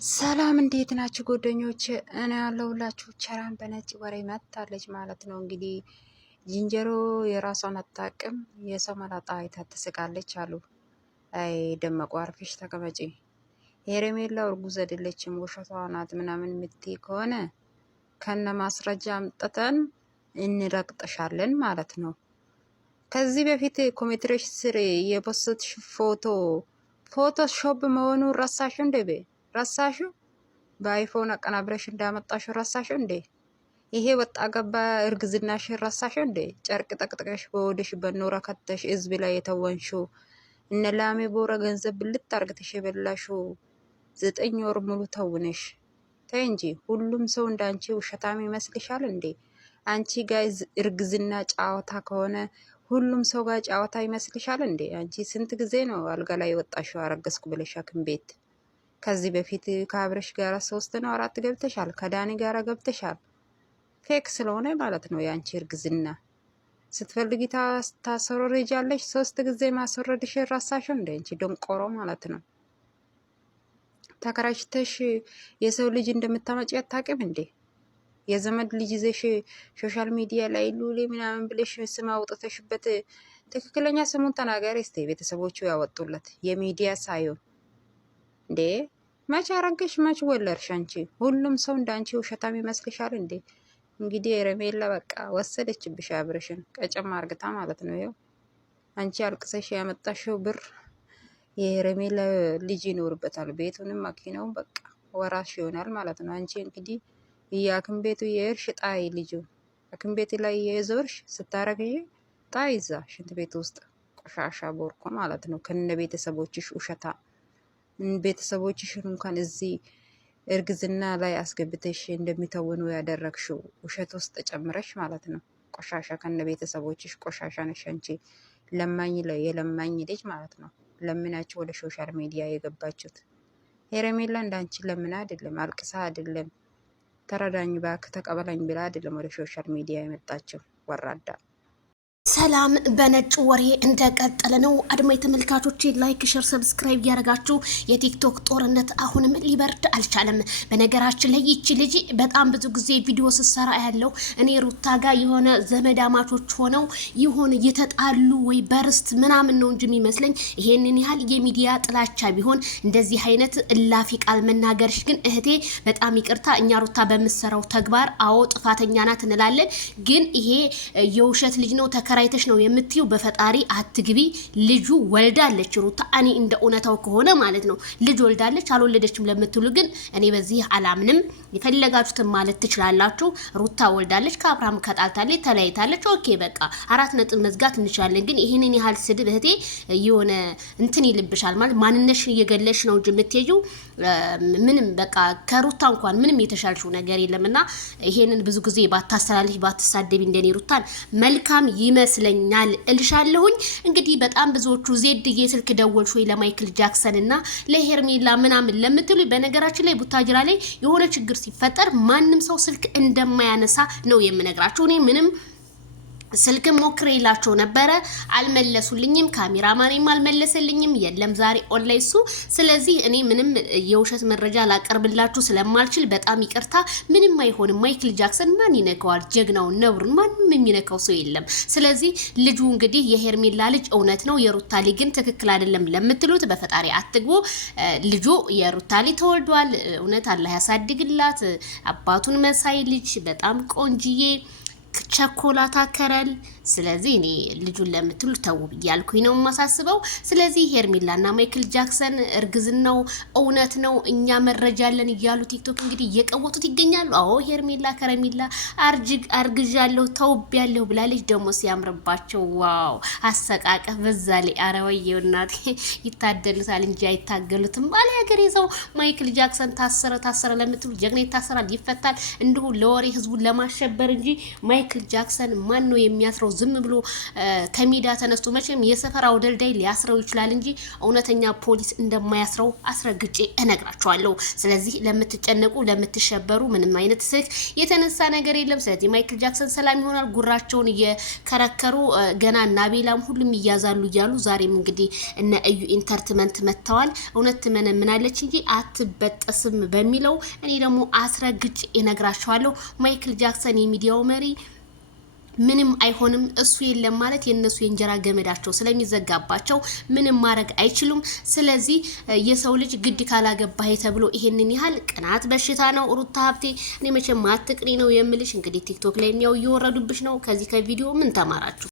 ሰላም እንዴት ናችሁ ጓደኞች? እኔ ያለሁላችሁ ቸራን በነጭ ወሬ መጥታለች ማለት ነው። እንግዲህ ዝንጀሮ የራሷን አታውቅም፣ የሰው መላጣ አይታ ትስቃለች አሉ። አይ ደመቁ አርፈሽ ተቀመጪ። ሄርሜላ እርጉዝ አይደለችም ውሸቷ ናት ምናምን የምትይ ከሆነ ከነ ማስረጃ አምጥተን እንረግጥሻለን ማለት ነው። ከዚህ በፊት ኮሜንትሬሽ ስር የፖስትሽ ፎቶሾፕ መሆኑን ረሳሽ እንዴ? ረሳሹ በአይፎን አቀናብረሽ እንዳመጣሽው ረሳሽ እንዴ? ይሄ ወጣ ገባ እርግዝናሽ ረሳሽ እንዴ? ጨርቅ ጠቅጥቀሽ በወድሽ በኖራ ከተሽ ህዝብ ላይ የተወንሽው እነ ላሜ ቦረ ገንዘብ ብልት አርግተሽ የበላሽው 9 ወር ሙሉ ተውነሽ ተይ እንጂ። ሁሉም ሰው እንዳንቺ ውሸታም ይመስልሻል እንዴ? አንቺ ጋር እርግዝና ጫወታ ከሆነ ሁሉም ሰው ጋር ጫወታ ይመስልሻል እንዴ? አንቺ ስንት ጊዜ ነው አልጋ ላይ ወጣሽው አረገዝኩ ብለሽ ሐኪም ቤት? ከዚህ በፊት ከአብረሽ ጋር 3 ነው 4 ገብተሻል። ከዳኒ ጋር ገብተሻል። ፌክ ስለሆነ ማለት ነው ያንቺ እርግዝና። ስትፈልጊ ታስወርጃለሽ። 3 ጊዜ ማስወረድሽ ራሳሽ እንደ አንቺ ደንቆሮ ማለት ነው። ተከራችተሽ የሰው ልጅ እንደምታመጪ አታውቂም እንዴ? የዘመድ ልጅ ይዘሽ ሶሻል ሚዲያ ላይ ሉሊ ምናምን ብለሽ ስም አውጥተሽበት ትክክለኛ ስሙን ተናገሪ እስቲ። ቤተሰቦቹ ያወጡለት የሚዲያ ሳይሆን እንዴ መቼ አረገሽ? መቼ ወለድሽ? አንቺ ሁሉም ሰው እንዳንቺ ውሸታም ይመስልሻል እንዴ? እንግዲህ ሄርሜላ በቃ ወሰደችብሽ አብርሽን ቀጨማ አርግታ ማለት ነው። ይኸው አንቺ አልቅሰሽ ያመጣሽው ብር የሄርሜላ ልጅ ይኖርበታል። ቤቱንም መኪናውን በቃ ወራሽ ይሆናል ማለት ነው። አንቺ እንግዲህ የሐኪም ቤቱ የእርሽ ጣይ ልጁ ሐኪም ቤት ላይ የዞርሽ ስታረግይ ጣይ እዛ ሽንት ቤት ውስጥ ቆሻሻ ቦርኮ ማለት ነው። ከነ ቤተሰቦችሽ ውሸታ ቤተሰቦችሽን እንኳን እዚህ እርግዝና ላይ አስገብተሽ እንደሚተውኑ ያደረግሽው ውሸት ውስጥ ጨምረሽ ማለት ነው። ቆሻሻ ከነ ቤተሰቦችሽ ቆሻሻ ነሽ አንቺ። ለማኝ ላይ የለማኝ ልጅ ማለት ነው። ለምናችሁ ወደ ሶሻል ሚዲያ የገባችሁት ሄርሜላ እንዳንቺ ለምን አይደለም፣ አልቅሳ አይደለም፣ ተረዳኝ ባክ ተቀበላኝ ብላ አይደለም ወደ ሶሻል ሚዲያ የመጣችው ወራዳ። ሰላም በነጭ ወሬ እንደቀጠለ ነው። አድማጭ ተመልካቾች ላይክ፣ ሼር፣ ሰብስክራይብ ያደረጋችሁ የቲክቶክ ጦርነት አሁንም ሊበርድ አልቻለም። በነገራችን ላይ ይቺ ልጅ በጣም ብዙ ጊዜ ቪዲዮ ስትሰራ ያለው እኔ ሩታ ጋር የሆነ ዘመዳማቾች ሆነው ይሆን የተጣሉ ወይ በርስት ምናምን ነው እንጂ የሚመስለኝ ይሄንን ያህል የሚዲያ ጥላቻ ቢሆን እንደዚህ አይነት እላፊ ቃል መናገርሽ ግን እህቴ በጣም ይቅርታ። እኛ ሩታ በምትሰራው ተግባር አዎ ጥፋተኛ ናት እንላለን። ግን ይሄ የውሸት ልጅ ነው ተከራይተሽ ነው የምትዩ፣ በፈጣሪ አትግቢ። ልጁ ወልዳለች ሩታ። እኔ እንደ እውነታው ከሆነ ማለት ነው ልጅ ወልዳለች። አልወለደችም ለምትሉ ግን እኔ በዚህ አላምንም። የፈለጋችሁትን ማለት ትችላላችሁ። ሩታ ወልዳለች፣ ከአብርሃም ከጣልታለች፣ ተለያይታለች። ኦኬ በቃ 4 ነጥብ መዝጋት እንችላለን። ግን ይሄንን ያህል ስድብ እህቴ የሆነ እንትን ይልብሻል ማለት ማንነሽ እየገለሽ ነው እንጂ የምትይዩ ምንም በቃ ከሩታ እንኳን ምንም የተሻልሽው ነገር የለምና ይሄንን ብዙ ጊዜ ባታስተላልፍ ባትሳደቢ እንደኔ ሩታን መልካም ይመስለኛል እልሻለሁኝ። እንግዲህ በጣም ብዙዎቹ ዜድዬ ስልክ ደወልሽ ወይ ለማይክል ጃክሰን እና ለሄርሜላ ምናምን ለምትሉ፣ በነገራችን ላይ ቡታጅራ ላይ የሆነ ችግር ሲፈጠር ማንም ሰው ስልክ እንደማያነሳ ነው የምነግራችሁ። እኔ ምንም ስልክ ሞክሬላቸው ነበረ አልመለሱልኝም። ካሜራማኔም አልመለሰልኝም። የለም ዛሬ ኦንላይን እሱ። ስለዚህ እኔ ምንም የውሸት መረጃ ላቀርብላችሁ ስለማልችል በጣም ይቅርታ። ምንም አይሆንም። ማይክል ጃክሰን ማን ይነካዋል? ጀግናውን ነብሩን ማንም የሚነካው ሰው የለም። ስለዚህ ልጁ እንግዲህ የሄርሜላ ልጅ እውነት ነው፣ የሩታ ልጅ ግን ትክክል አይደለም ለምትሉት በፈጣሪ አትግቡ። ልጁ የሩታ ልጅ ተወልዷል። እውነት አላህ ያሳድግላት። አባቱን መሳይ ልጅ በጣም ቆንጅዬ ቸኮላታ ከረል። ስለዚህ እኔ ልጁን ለምትሉ ተው ብያልኩኝ ነው የማሳስበው። ስለዚህ ሄርሜላና ማይክል ጃክሰን እርግዝናው እውነት ነው እኛ መረጃ አለን እያሉ ቲክቶክ እንግዲህ እየቀወጡት ይገኛሉ። አዎ ሄርሜላ ከረሜላ አርግዣለሁ ተውቤያለሁ ብላለች። ደግሞ ሲያምርባቸው ዋው አሰቃቀፍ በዛ ላይ አረወየው እናት ይታደሉታል እንጂ አይታገሉትም። ባለ ሀገር ይዘው ማይክል ጃክሰን ታሰረ ለምትሉ ጀግና ይታሰራል፣ ይፈታል። እንዲሁ ለወሬ ህዝቡን ለማሸበር እንጂ ማይክል ማይክል ጃክሰን ማን ነው የሚያስረው? ዝም ብሎ ከሜዳ ተነስቶ መቼም የሰፈር አውደልዳይ ሊያስረው ይችላል እንጂ እውነተኛ ፖሊስ እንደማያስረው አስረግጬ እነግራቸዋለሁ። ስለዚህ ለምትጨነቁ ለምትሸበሩ ምንም አይነት ስልክ የተነሳ ነገር የለም። ስለዚህ ማይክል ጃክሰን ሰላም ይሆናል። ጉራቸውን እየከረከሩ ገና እና ቤላም ሁሉም ይያዛሉ እያሉ ዛሬም እንግዲህ እነ እዩ ኢንተርቴንመንት መጥተዋል። እውነት ትመነምናለች እንጂ አትበጠስም በሚለው እኔ ደግሞ አስረግጬ እነግራቸዋለሁ። ማይክል ጃክሰን የሚዲያው መሪ ምንም አይሆንም። እሱ የለም ማለት የነሱ የእንጀራ ገመዳቸው ስለሚዘጋባቸው ምንም ማድረግ አይችሉም። ስለዚህ የሰው ልጅ ግድ ካላገባህ ተብሎ ይሄንን ያህል ቅናት በሽታ ነው። ሩታ ሀብቴ እኔ መቼም አትቅሪ ነው የምልሽ። እንግዲህ ቲክቶክ ላይ የሚያው እየወረዱብሽ ነው። ከዚህ ከቪዲዮ ምን ተማራችሁ?